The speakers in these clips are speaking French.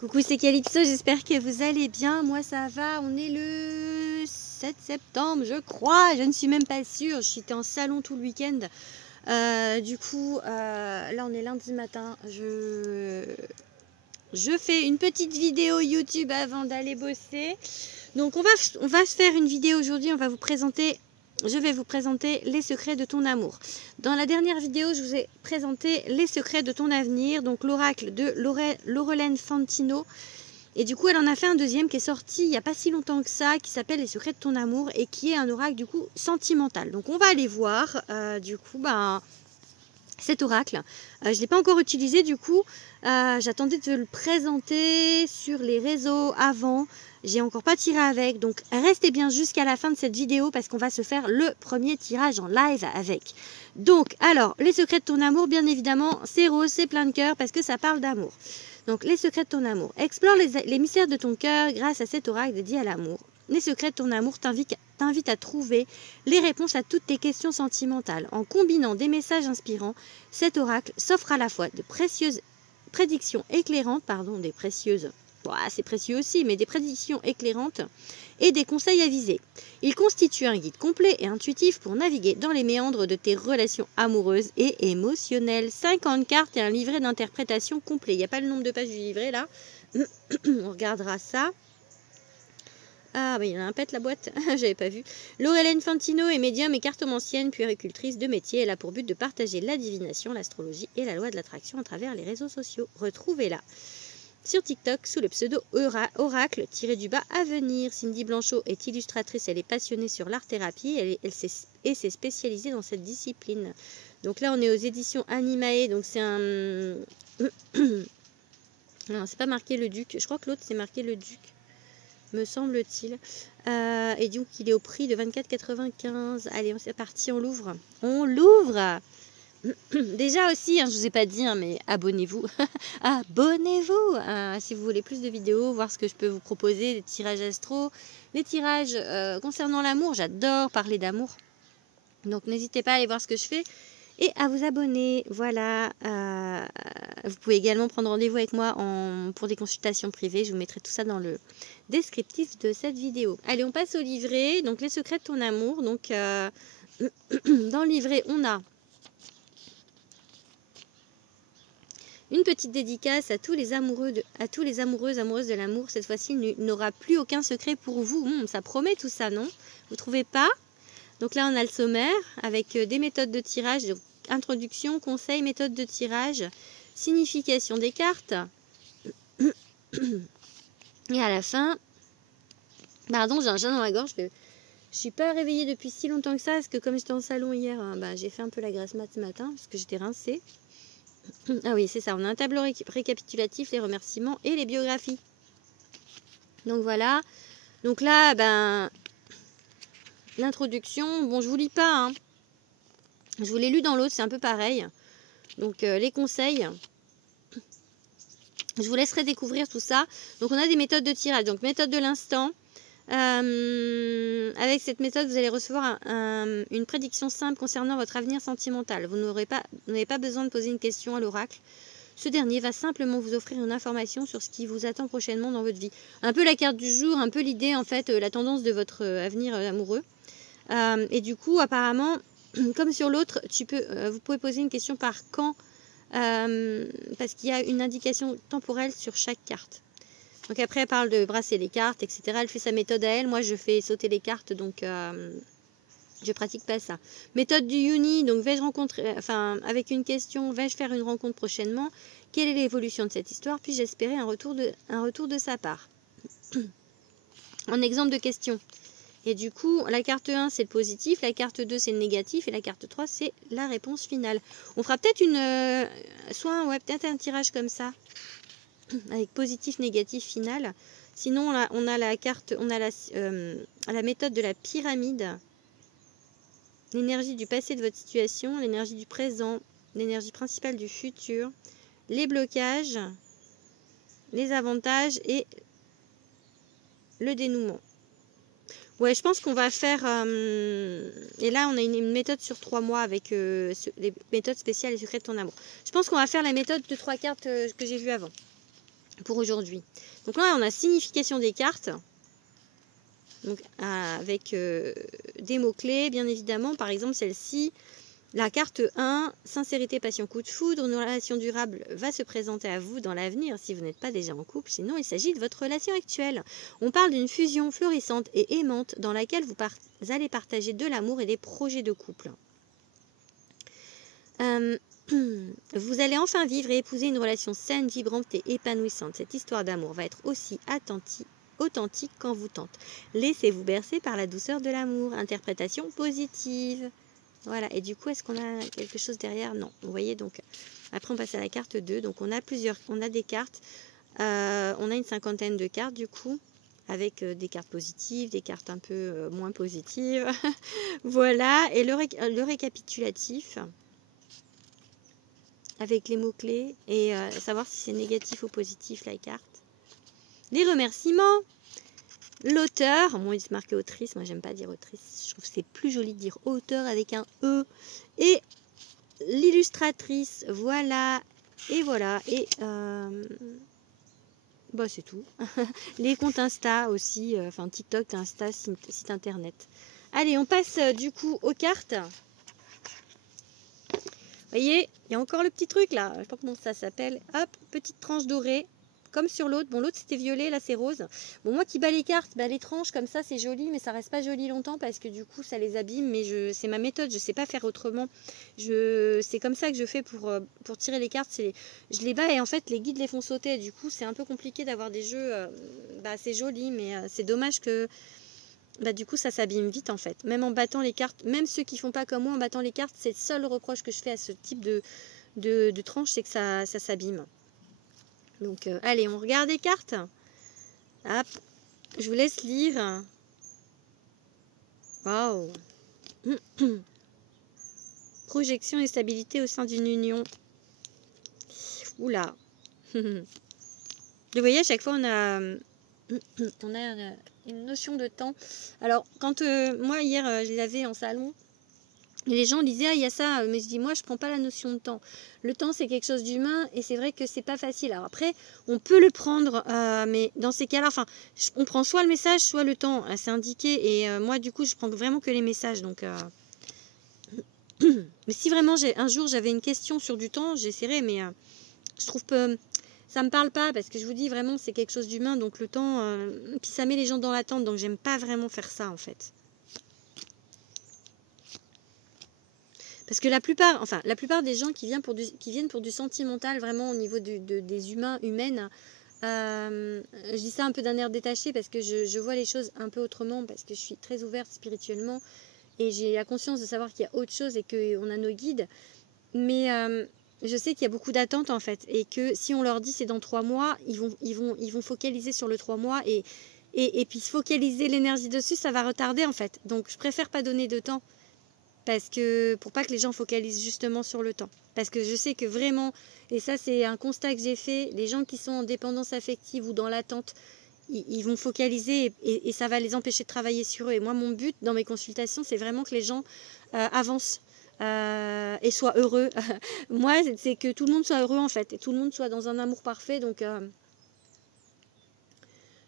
Coucou, c'est Calypso, j'espère que vous allez bien. Moi ça va, on est le 7 septembre je crois, je ne suis même pas sûre, j'étais en salon tout le week-end. Là on est lundi matin, je fais une petite vidéo YouTube avant d'aller bosser. Donc on va se faire une vidéo aujourd'hui, je vais vous présenter les secrets de ton amour. Dans la dernière vidéo, je vous ai présenté les secrets de ton avenir, donc l'oracle de Laurelène Fantino. Et du coup, elle en a fait un deuxième qui est sorti il n'y a pas si longtemps que ça, qui s'appelle Les secrets de ton amour et qui est un oracle du coup sentimental. Donc on va aller voir cet oracle. Je ne l'ai pas encore utilisé du coup. J'attendais de le présenter sur les réseaux avant. J'ai encore pas tiré avec. Donc restez bien jusqu'à la fin de cette vidéo parce qu'on va se faire le premier tirage en live avec. Donc alors, les secrets de ton amour, bien évidemment, c'est rose, c'est plein de cœur parce que ça parle d'amour. Donc les secrets de ton amour. Explore les mystères de ton cœur grâce à cet oracle dédié à l'amour. Les secrets de ton amour t'invitent à trouver les réponses à toutes tes questions sentimentales. En combinant des messages inspirants, cet oracle s'offre à la fois de précieuses prédictions éclairantes, c'est précieux aussi, mais des prédictions éclairantes et des conseils avisés. Il constitue un guide complet et intuitif pour naviguer dans les méandres de tes relations amoureuses et émotionnelles. 50 cartes et un livret d'interprétation complet. Il n'y a pas le nombre de pages du livret là. On regardera ça. Ah, il y en a un pète la boîte, j'avais pas vu. Laurelène Fantino est médium et cartomancienne, puéricultrice de métier. Elle a pour but de partager la divination, l'astrologie et la loi de l'attraction à travers les réseaux sociaux. Retrouvez-la sur TikTok sous le pseudo Oracle-du-bas à venir. Cindy Blanchot est illustratrice, elle est passionnée sur l'art-thérapie elle s'est spécialisée dans cette discipline. Donc là, on est aux éditions Animae, donc c'est un... Non, c'est pas marqué le Duc, je crois que l'autre c'est marqué le Duc, me semble-t-il. Et donc il est au prix de 24,95. Allez, c'est parti, on l'ouvre. On l'ouvre. Déjà aussi, je ne vous ai pas dit, mais abonnez-vous. Abonnez-vous si vous voulez plus de vidéos, voir ce que je peux vous proposer, des tirages astro, les tirages concernant l'amour. J'adore parler d'amour. Donc n'hésitez pas à aller voir ce que je fais et à vous abonner. Voilà. Vous pouvez également prendre rendez-vous avec moi pour des consultations privées. Je vous mettrai tout ça dans le descriptif de cette vidéo. Allez, on passe au livret. Donc les secrets de ton amour. Donc dans le livret, on a une petite dédicace à tous les amoureuses de l'amour. Cette fois-ci, il n'aura plus aucun secret pour vous. Ça promet tout ça, non? Vous trouvez pas? Donc là, on a le sommaire avec des méthodes de tirage, donc introduction, conseil, méthode de tirage, signification des cartes. Et à la fin, pardon, j'ai un chat dans la gorge. Je suis pas réveillée depuis si longtemps que ça, parce que comme j'étais en salon hier, j'ai fait un peu la grasse mat ce matin, parce que j'étais rincée. Ah oui, c'est ça, on a un tableau récapitulatif, les remerciements et les biographies. Donc voilà. Donc là, l'introduction, bon, je vous lis pas, je vous l'ai lu dans l'autre, c'est un peu pareil. Donc les conseils, je vous laisserai découvrir tout ça. Donc on a des méthodes de tirage. Donc méthode de l'instant. Avec cette méthode, vous allez recevoir une prédiction simple concernant votre avenir sentimental. Vous n'avez pas besoin de poser une question à l'oracle. Ce dernier va simplement vous offrir une information sur ce qui vous attend prochainement dans votre vie. Un peu la carte du jour, un peu l'idée, en fait, la tendance de votre avenir amoureux. Et du coup, apparemment, comme sur l'autre, vous pouvez poser une question par quand, parce qu'il y a une indication temporelle sur chaque carte. Donc après, elle parle de brasser les cartes, etc. Elle fait sa méthode à elle. Moi, je fais sauter les cartes, donc je pratique pas ça. Méthode du Yoni, donc vais-je rencontrer, avec une question, vais-je faire une rencontre prochainement? Quelle est l'évolution de cette histoire? Puis-je espérer un retour de sa part? En exemple de question. Et du coup, la carte 1, c'est le positif, la carte 2, c'est le négatif, et la carte 3, c'est la réponse finale. On fera peut-être peut-être un tirage comme ça, avec positif, négatif, final. Sinon, là, on a la méthode de la pyramide. L'énergie du passé de votre situation, l'énergie du présent, l'énergie principale du futur, les blocages, les avantages et le dénouement. Ouais, je pense qu'on va faire... et là, on a une méthode sur 3 mois avec les méthodes spéciales et secrets de ton amour. Je pense qu'on va faire la méthode de 3 cartes que j'ai vues avant. pour aujourd'hui. Donc là, on a signification des cartes. Donc, avec des mots-clés, bien évidemment. Par exemple, celle-ci, la carte 1, sincérité, passion, coup de foudre. Une relation durable va se présenter à vous dans l'avenir si vous n'êtes pas déjà en couple. Sinon, il s'agit de votre relation actuelle. On parle d'une fusion florissante et aimante dans laquelle vous allez partager de l'amour et des projets de couple. Vous allez enfin vivre et épouser une relation saine, vibrante et épanouissante. Cette histoire d'amour va être aussi authentique qu'en vous tente. Laissez-vous bercer par la douceur de l'amour. Interprétation positive. Voilà. Et du coup, est-ce qu'on a quelque chose derrière? Non. Vous voyez, donc, après, on passe à la carte 2. Donc, on a des cartes. On a une cinquantaine de cartes, du coup, avec des cartes positives, des cartes un peu moins positives. Voilà. Et le récapitulatif, avec les mots-clés, et savoir si c'est négatif ou positif, la carte. Les remerciements. L'auteur, moi il se marquait autrice, moi j'aime pas dire autrice, je trouve que c'est plus joli de dire auteur avec un E. Et l'illustratrice, voilà, et voilà, et bah c'est tout. Les comptes Insta aussi, enfin TikTok, Insta, site internet. Allez, on passe du coup aux cartes. Vous voyez, il y a encore le petit truc là, je sais pas comment ça s'appelle. Hop, petite tranche dorée, comme sur l'autre. Bon, l'autre c'était violet, là c'est rose. Bon, moi qui bats les cartes, bah, les tranches comme ça c'est joli, mais ça reste pas joli longtemps parce que du coup ça les abîme. Mais c'est ma méthode, je sais pas faire autrement. C'est comme ça que je fais pour tirer les cartes. Je les bats et en fait les guides les font sauter. Du coup c'est un peu compliqué d'avoir des jeux, bah, c'est joli, mais c'est dommage que... Bah, du coup, ça s'abîme vite en fait. Même en battant les cartes, même ceux qui font pas comme moi en battant les cartes, c'est le seul reproche que je fais à ce type de tranche, c'est que ça s'abîme. Donc, allez, on regarde les cartes. Hop, je vous laisse lire. Waouh. Projection et stabilité au sein d'une union. Oula. Vous voyez, à chaque fois, on a une notion de temps. Alors, quand moi, hier, je l'avais en salon, et les gens disaient, ah, il y a ça, mais je dis, moi, je prends pas la notion de temps. Le temps, c'est quelque chose d'humain, et c'est vrai que c'est pas facile. Alors après, on peut le prendre, mais dans ces cas-là, enfin, on prend soit le message, soit le temps. C'est indiqué, et moi, du coup, je prends vraiment que les messages. Donc, mais si vraiment, un jour, j'avais une question sur du temps, j'essaierai, mais je trouve que ça me parle pas, parce que je vous dis, vraiment, c'est quelque chose d'humain, donc le temps, puis ça met les gens dans l'attente, donc j'aime pas vraiment faire ça, en fait. Parce que la plupart des gens qui viennent pour du sentimental, vraiment au niveau des humains, humaines, je dis ça un peu d'un air détaché parce que je vois les choses un peu autrement, parce que je suis très ouverte spirituellement et j'ai la conscience de savoir qu'il y a autre chose et qu'on a nos guides. Mais je sais qu'il y a beaucoup d'attentes en fait, et que si on leur dit c'est dans 3 mois, ils vont focaliser sur le 3 mois et puis se focaliser l'énergie dessus, ça va retarder en fait. Donc je préfère pas donner de temps. Parce que pour pas que les gens focalisent justement sur le temps. Parce que je sais que vraiment, et ça c'est un constat que j'ai fait, les gens qui sont en dépendance affective ou dans l'attente, ils vont focaliser et ça va les empêcher de travailler sur eux. Et moi, mon but dans mes consultations, c'est vraiment que les gens avancent et soient heureux. Moi, c'est que tout le monde soit heureux en fait, et tout le monde soit dans un amour parfait. Donc,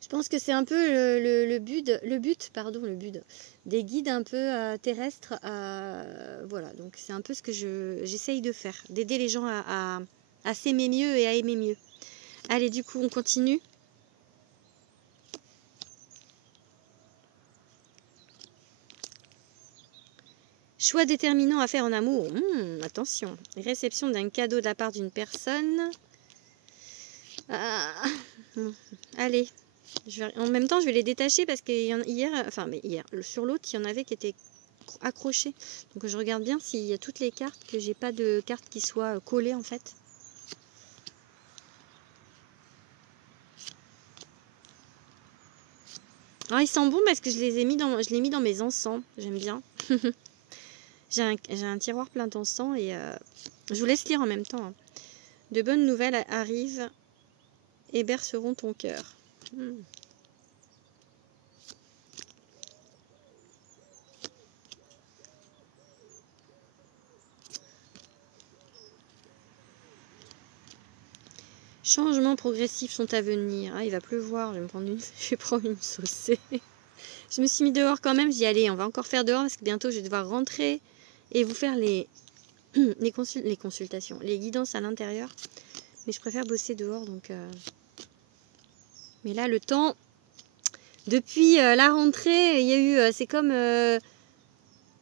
je pense que c'est un peu le but des guides un peu terrestres. Voilà, donc c'est un peu ce que j'essaye de faire, d'aider les gens à s'aimer mieux et à aimer mieux. Allez, du coup, on continue. Choix déterminant à faire en amour. Attention. Réception d'un cadeau de la part d'une personne. Allez. En même temps, je vais les détacher parce que hier, sur l'autre, il y en avait qui étaient accrochés. Donc je regarde bien s'il y a toutes les cartes, que j'ai pas de cartes qui soient collées en fait. Alors, ils sentent bon parce que je l'ai mis dans mes encens. J'aime bien. J'ai un tiroir plein d'encens et je vous laisse lire en même temps. Hein. De bonnes nouvelles arrivent et berceront ton cœur. Changements progressifs sont à venir. Ah, il va pleuvoir, je vais prendre une saucée. Je me suis mis dehors quand même, j'y allais. On va encore faire dehors parce que bientôt je vais devoir rentrer et vous faire les consultations, les guidances à l'intérieur. Mais je préfère bosser dehors donc. Mais là, le temps, depuis la rentrée, il y a eu. C'est comme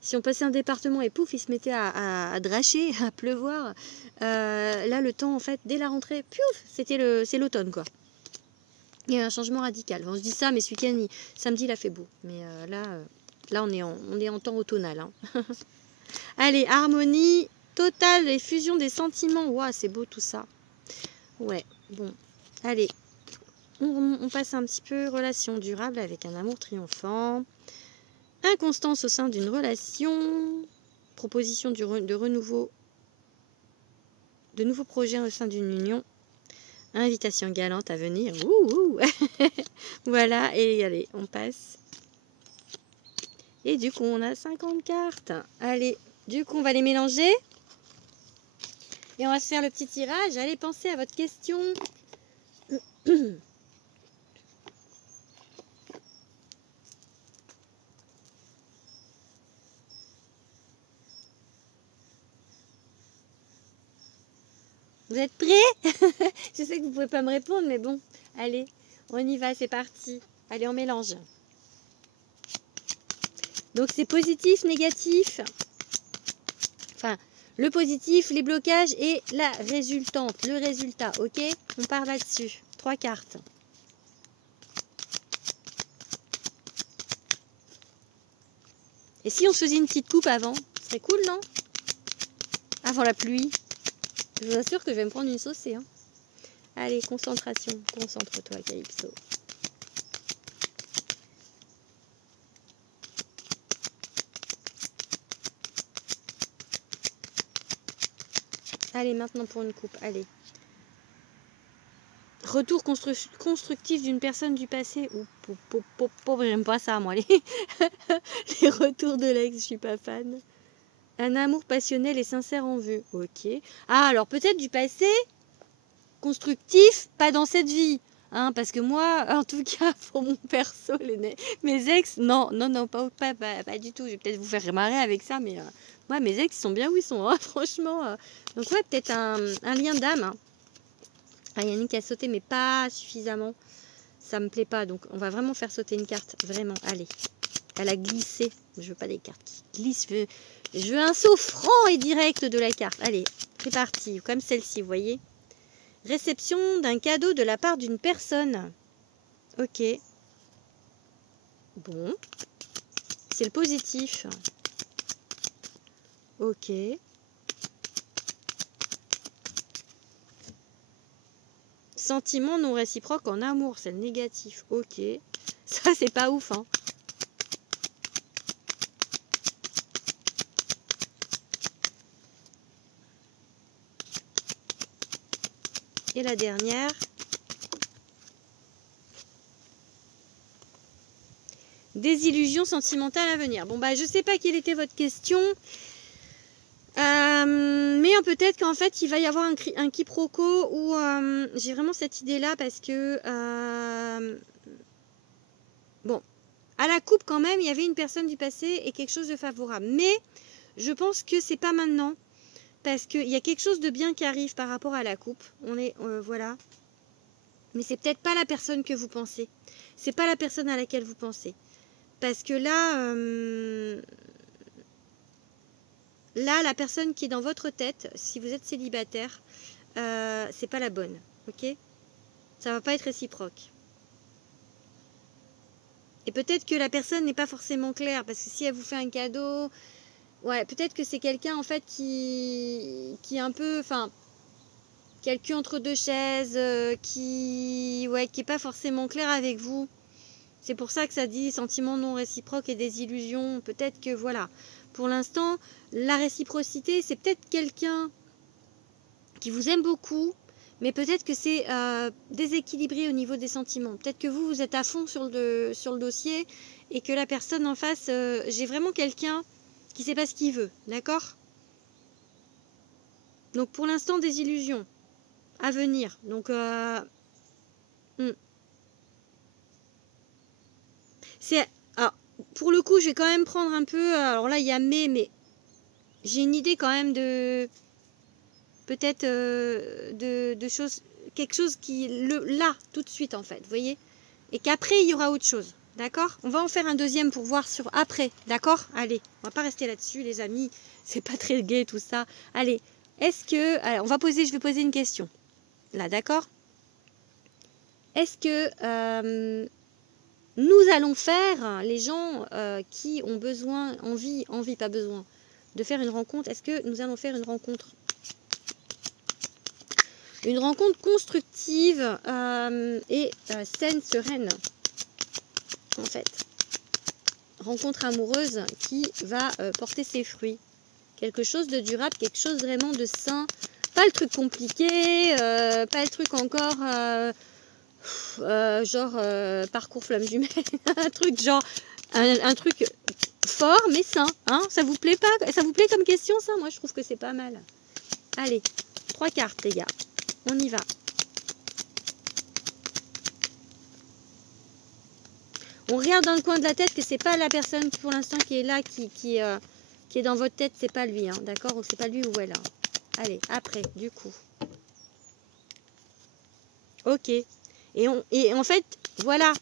si on passait un département et pouf, il se mettait à dracher, à pleuvoir. Là, le temps, en fait, dès la rentrée, piouf, c'est l'automne, quoi. Il y a un changement radical. Bon, je dis ça, mais ce week-end, samedi, il a fait beau. Mais là on est en temps automnal. Hein. Allez, harmonie totale et fusion des sentiments. Waouh, c'est beau tout ça. Ouais, bon. Allez, on passe un petit peu relation durable avec un amour triomphant. Inconstance au sein d'une relation. Proposition de renouveau. De nouveaux projets au sein d'une union. Invitation galante à venir. Ouh. Voilà, et allez, on passe. Et du coup, on a 50 cartes. Allez, du coup, on va les mélanger. Et on va se faire le petit tirage. Allez, pensez à votre question. Vous êtes prêts? Je sais que vous ne pouvez pas me répondre, mais bon. Allez, on y va, c'est parti. Allez, on mélange. Donc, c'est positif, négatif. Enfin, le positif, les blocages et la résultante, le résultat, ok? On part là-dessus. 3 cartes. Et si on se faisait une petite coupe avant? Ce serait cool, non? Avant la pluie. Je vous assure que je vais me prendre une saucée. Hein. Allez, concentration. Concentre-toi, Calypso. Allez, maintenant pour une coupe. Allez. Retour constructif d'une personne du passé. J'aime pas ça, moi. Les retours de l'ex, je suis pas fan. Un amour passionnel et sincère en vue. Ok. Ah, alors peut-être du passé constructif, pas dans cette vie. Hein, parce que moi, en tout cas, pour mon perso, mes ex, non, pas du tout. Je vais peut-être vous faire marrer avec ça, mais moi, mes ex, ils sont bien où ils sont, hein, franchement. Donc ouais, peut-être un lien d'âme. Hein. Ah, Yannick a sauté, mais pas suffisamment. Ça me plaît pas, donc on va vraiment faire sauter une carte. Vraiment, allez. Elle a glissé. Je veux pas des cartes qui glissent. Je veux un saut franc et direct de la carte. Allez, c'est parti. Comme celle-ci, vous voyez. Réception d'un cadeau de la part d'une personne. Ok. Bon. C'est le positif. Ok. Sentiment non réciproque en amour, c'est le négatif. Ok. Ça, c'est pas ouf, hein. Et la dernière. Désillusion sentimentale à venir. Bon, bah, je sais pas quelle était votre question. Mais peut-être qu'en fait, il va y avoir un quiproquo où j'ai vraiment cette idée-là parce que... bon, à la coupe quand même, il y avait une personne du passé et quelque chose de favorable. Mais je pense que c'est pas maintenant. Parce qu'il y a quelque chose de bien qui arrive par rapport à la coupe. On est, voilà. Mais c'est peut-être pas la personne que vous pensez. C'est pas la personne à laquelle vous pensez. Parce que là, la personne qui est dans votre tête, si vous êtes célibataire, c'est pas la bonne. Ok? Ça va pas être réciproque. Et peut-être que la personne n'est pas forcément claire. Parce que si elle vous fait un cadeau... Ouais, peut-être que c'est quelqu'un en fait qui est un peu, enfin, qui a le cul entre deux chaises, qui est pas forcément clair avec vous. C'est pour ça que ça dit sentiments non réciproques et désillusions. Peut-être que voilà, pour l'instant, la réciprocité, c'est peut-être quelqu'un qui vous aime beaucoup, mais peut-être que c'est déséquilibré au niveau des sentiments. Peut-être que vous êtes à fond sur le dossier et que la personne en face, j'ai vraiment quelqu'un qui sait pas ce qu'il veut, d'accord? Donc pour l'instant, des illusions. à venir. Donc, c'est... Alors, pour le coup, je vais quand même prendre un peu... Alors là, il y a mais j'ai une idée quand même de... Peut-être de choses... Quelque chose qui... Là, tout de suite, en fait, vous voyez? Et qu'après, il y aura autre chose. D'accord? On va en faire un deuxième pour voir sur après. D'accord? Allez, on va pas rester là-dessus, les amis. C'est pas très gai, tout ça. Allez, est-ce que... Alors, je vais poser une question. Là, d'accord? Est-ce que... nous allons faire, les gens qui ont besoin, envie, pas besoin, de faire une rencontre, est-ce que nous allons faire une rencontre constructive et saine, sereine, en fait. Rencontre amoureuse qui va porter ses fruits. Quelque chose de durable, quelque chose vraiment de sain. Pas le truc compliqué, pas le truc encore... parcours flamme jumelle, un truc genre un truc fort mais sain, hein. Ça vous plaît pas? Ça vous plaît comme question ça? Moi je trouve que c'est pas mal. Allez, 3 cartes les gars, on y va. On regarde dans le coin de la tête que c'est pas la personne pour l'instant qui est là, qui est dans votre tête, c'est pas lui, hein, d'accord? Ou c'est pas lui ou elle. Hein. Allez, après, du coup. Ok. Et en fait, voilà,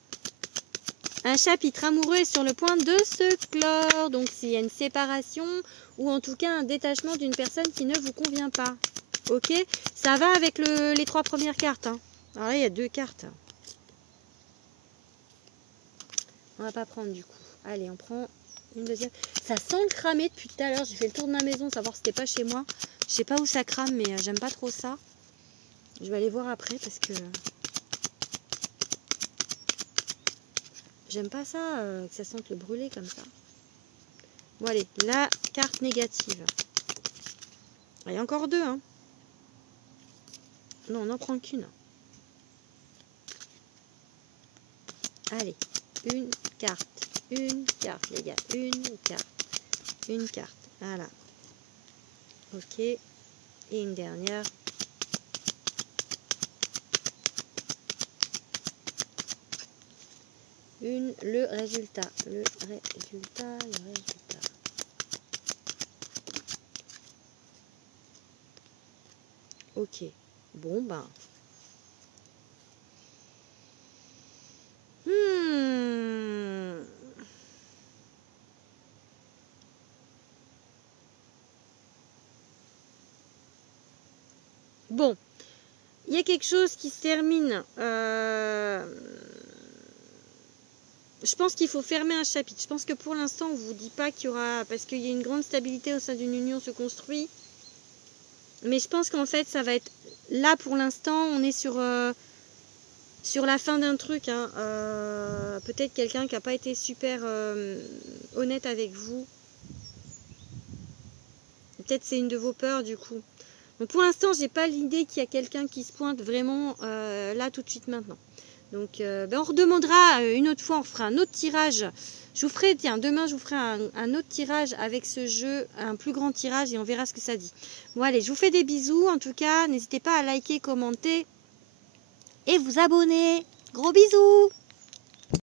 un chapitre amoureux est sur le point de se clore. Donc, s'il y a une séparation ou en tout cas un détachement d'une personne qui ne vous convient pas. Ok? Ça va avec les 3 premières cartes. Hein. Alors là, il y a 2 cartes. On va pas prendre du coup. Allez, on prend une deuxième. Ça sent le cramer depuis tout à l'heure. J'ai fait le tour de ma maison, savoir si c'était pas chez moi. Je sais pas où ça crame, mais j'aime pas trop ça. Je vais aller voir après parce que... J'aime pas ça, que ça sente le brûler comme ça. Bon allez, la carte négative. Il y a encore 2, hein. Non, on n'en prend qu'une. Allez, une carte, les gars. Une carte. Voilà. Ok. Et une dernière. Le résultat. Ok. Bon, ben. Bon. Il y a quelque chose qui se termine. Je pense qu'il faut fermer un chapitre. Je pense que pour l'instant, on ne vous dit pas qu'il y aura... Parce qu'il y a une grande stabilité au sein d'une union se construit. Mais je pense qu'en fait, ça va être... Là, pour l'instant, on est sur la fin d'un truc. Hein. Peut-être quelqu'un qui n'a pas été super honnête avec vous. Peut-être c'est une de vos peurs, du coup. Donc pour l'instant, j'ai pas l'idée qu'il y a quelqu'un qui se pointe vraiment là, tout de suite, maintenant. Donc, on redemandera une autre fois, on fera un autre tirage. Je vous ferai, tiens, demain, je vous ferai un autre tirage avec ce jeu, un plus grand tirage et on verra ce que ça dit. Bon, allez, je vous fais des bisous. En tout cas, n'hésitez pas à liker, commenter et vous abonner. Gros bisous!